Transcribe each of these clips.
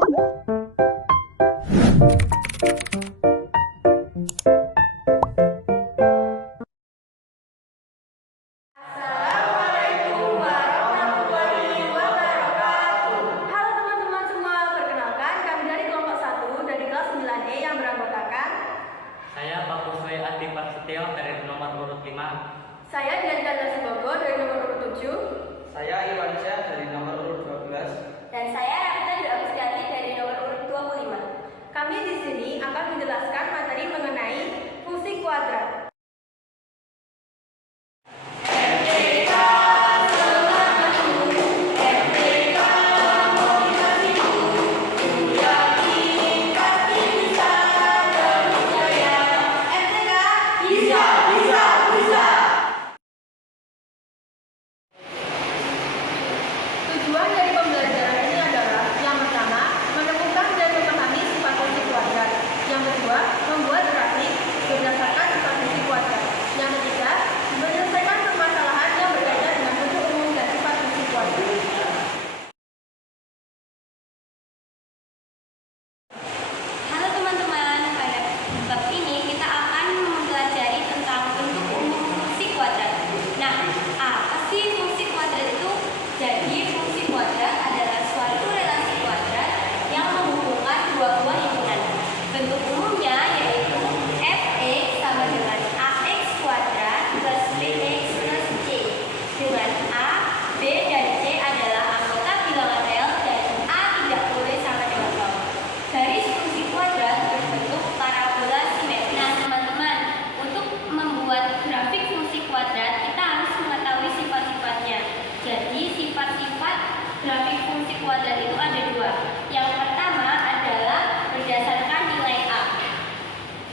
Assalamualaikum warahmatullahi wabarakatuh. Halo teman-teman semua, perkenalkan kami dari kelompok 1 dari kelas 9E yang beranggotakan Saya Pak Kuswe Adi Prasetyo dari nomor urut 5. saya Dian Chandra Sibogo dari nomor urut 7, Saya Iwansyah dari nomor urut 12. dan saya Rafita Dwi Agustiati dari nomor urut 25. Kami di sini akan menjelaskan materi mengenai fungsi kuadrat. Tujuan dari pembelajaran ini adalah yang pertama, menemukan dan memahami sifat fungsi kuadrat. Yang kedua, membuat grafik berdasarkan sifat fungsi kuadrat. Yang ketiga, menyelesaikan permasalahan yang berkaitan dengan bentuk umum dan sifat fungsi kuadrat. Halo teman-teman, pada bab ini kita akan mempelajari tentang bentuk umum fungsi kuadrat. Nah, apa sih fungsi kuadrat itu? Jadi, fungsi kuadrat adalah suatu relasi kuadrat yang menghubungkan dua buah himpunan. Bentuk umumnya yaitu fx sama dengan ax kuadrat plus bx plus c, dengan a, b, dan c adalah anggota bilangan real dan a tidak boleh sama dengan 0. Garis fungsi kuadrat berbentuk parabola simetris. Nah, teman-teman, untuk membuat grafik fungsi kuadrat kita harus mengetahui sifat-sifatnya. Jadi, sifat-sifat grafik fungsi kuadrat itu ada dua. Yang pertama adalah berdasarkan nilai a.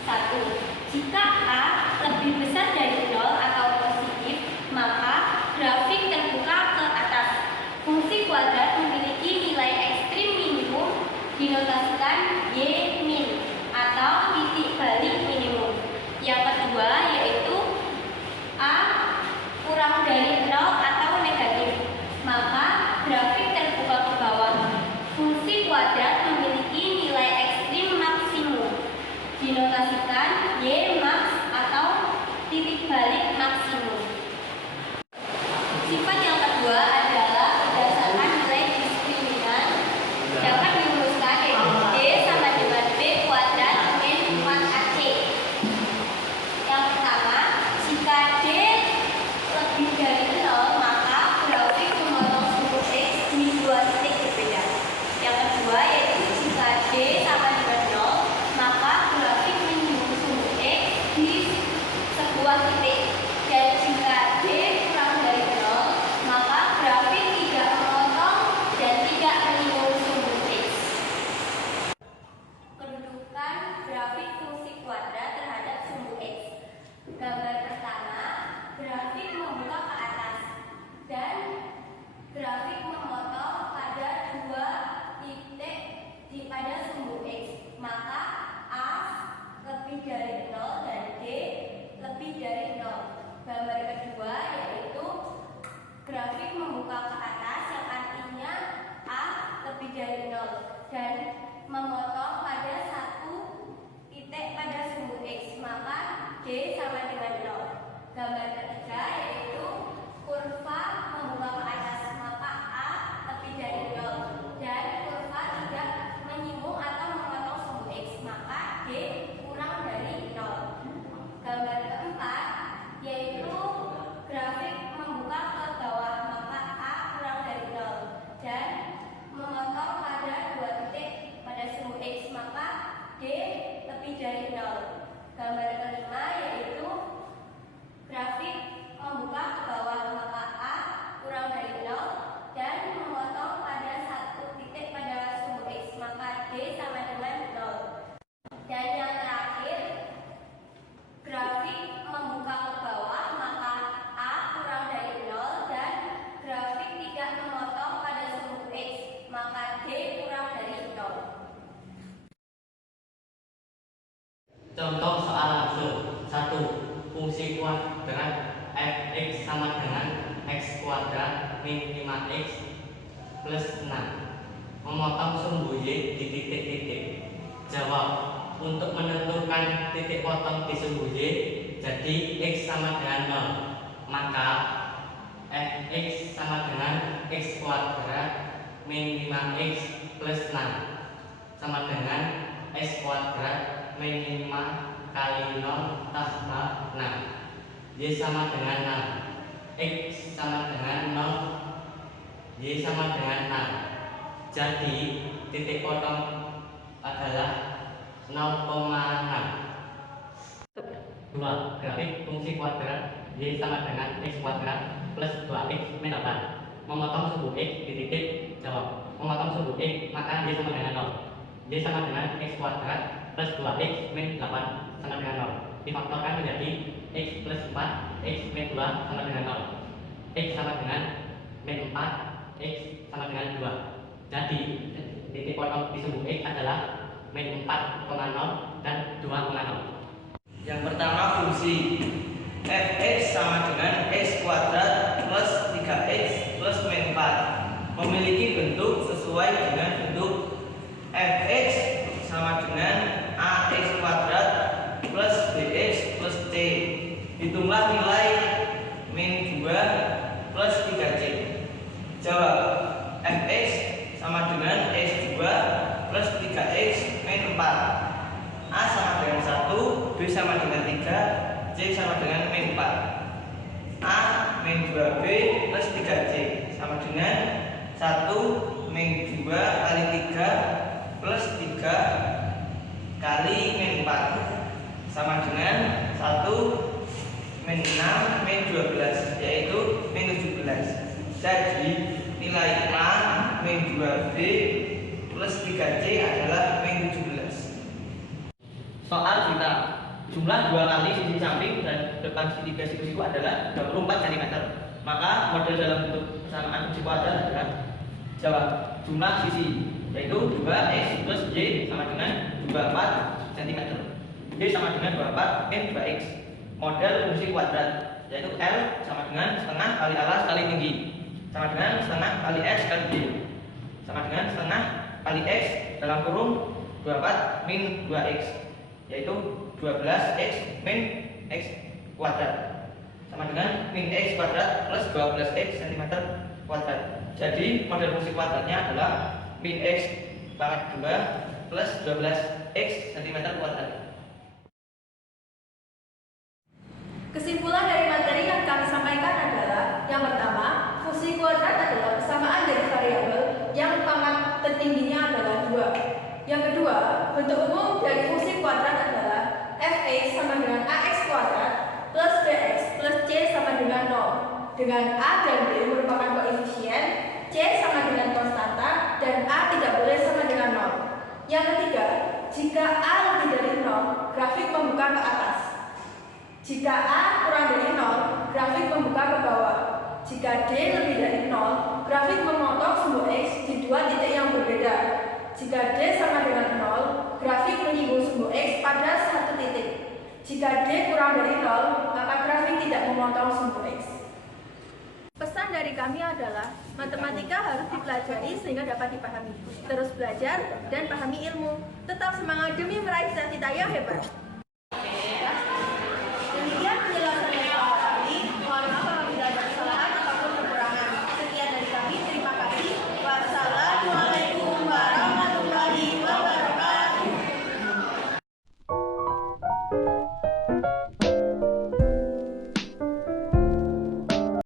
1. Jika a lebih besar dari 0 atau positif, maka grafik terbuka ke atas. Fungsi kuadrat memiliki nilai ekstrim minimum dinotasikan y min atau titik balik minimum. Yang kedua yaitu a kurang dari 0 atau negatif, maka grafik terbuka ke bawah. Fungsi kuadrat memiliki nilai ekstrim maksimum dinotasikan y max atau titik balik maksimum. Sifat yang kedua adalah berdasarkan nilai diskriminan dapat dirumuskan yaitu D sama dengan B kuadrat min 4AC. Yang pertama, jika D lebih dari 0, maka grafik memotong sumbu X di dua titik berbeda. Yang kedua yaitu jika D sama dengan 0, maka grafik menyusun sumbu X di sebuah titik. Dan jika D kurang dari 0, maka grafik tidak memotong dan tidak menyinggung sumbu X. Kedudukan grafik fungsi kuadrat terhadap sumbu X. Gambar pertama, grafik membuka ke atas dan grafik memotong pada dua titik pada sumbu X. Maka A lebih dari 0 dan D lebih dari 0. Gambar kedua yaitu grafik membuka ke atas yang artinya A lebih dari 0 dan memotong pada satu titik pada sumbu X, maka D sama dengan 0. Gambar ketiga yaitu kurva membuka ke atas, maka A lebih dari 0 dan kurva tidak menyinggung atau memotong sumbu X, maka D kurang dari 0. Gambar keempat yaitu grafik membuka ke bawah, maka A kurang dari 0 dan memotong pada dua titik pada sumbu X, maka D lebih dari 0. Gambar kelima yaitu grafik membuka ke bawah, maka A kurang dari 0 dan memotong pada satu titik pada sumbu X, maka D sama dengan 0. Dan yang terakhir, grafik membuka ke bawah, maka A kurang dari 0 dan grafik tidak memotong pada sumbu X, maka D kurang dari 0. Contoh soal langsung. 1. Fungsi kuadrat fx sama dengan x kuadrat min 5x plus 6. memotong sumbu Y di titik-titik. Jawab. Untuk menentukan titik potong di sumbu Y, jadi X sama dengan 0. Maka Fx sama dengan X kuadrat min 5X plus 6 sama dengan X kuadrat min 5 kali 0 tambah 6. Y sama dengan 6. X sama dengan 0. Y sama dengan 6. Jadi titik potong adalah 0,6. 2. Grafik fungsi kuadrat Y sama dengan X kuadrat plus 2X min 8. Memotong sumbu X di titik. Jawab. Memotong sumbu X, maka Y sama dengan 0. Y sama dengan X kuadrat plus 2X min 8 sama dengan 0. Difaktorkan menjadi X plus 4, X min 2 sama dengan 0. X sama dengan min 4, X sama dengan 2. Jadi titik potong di sumbu X adalah min 4,0 dan 2,0. Yang pertama fungsi Fx sama dengan X kuadrat plus 3X plus min 4 memiliki bentuk sesuai dengan bentuk Fx sama dengan AX kuadrat plus BX plus C. Hitunglah nilai min 2 plus 3C. Jawab. Fx sama dengan X2 plus 3X min 4. A sama dengan 1, B sama dengan 3, C sama dengan min 4. A min 2B plus 3C sama dengan 1 min 2 kali 3 plus 3 kali min 4 sama dengan 1 min 6 min 12, yaitu min 17. Jadi nilai A min 2B plus 3C adalah min 17. Soal kita, jumlah 2 kali sisi samping dan depan segitiga siku adalah 24 cm. Maka model dalam bentuk persamaan fungsi kuadrat adalah jawab jumlah sisi, yaitu 2x plus y sama dengan 24 cm. Y sama dengan 24 min 2x. Model fungsi kuadrat, yaitu L sama dengan setengah kali alas kali tinggi sama dengan setengah kali x kali y sama dengan setengah kali x dalam kurung 24 min 2x, yaitu 12x min x kuadrat sama dengan min x kuadrat plus 12x cm kuadrat. Jadi model fungsi kuadratnya adalah min x pangkat 2 plus 12x cm kuadrat. Kesimpulan dari materi yang kami sampaikan adalah: yang pertama, fungsi kuadrat adalah persamaan dari variabel yang pangkat tertingginya adalah 2. Yang kedua, bentuk umum dari fungsi kuadrat adalah Fx sama dengan Ax kuadrat plus Bx plus C sama dengan 0, dengan A dan B merupakan koefisien, C sama dengan konstanta, dan A tidak boleh sama dengan 0. Yang ketiga, jika A lebih dari 0, grafik membuka ke atas. Jika A kurang dari 0, grafik membuka ke bawah. Jika D lebih dari 0, grafik memotong sumbu X di 2 titik yang berbeda. Jika D sama dengan 0, grafik menyinggung sumbu X pada 1 titik. Jika D kurang dari 0, maka grafik tidak memotong sumbu X. Pesan dari kami adalah, matematika harus dipelajari sehingga dapat dipahami. Terus belajar dan pahami ilmu. Tetap semangat demi meraih cita-cita yang hebat.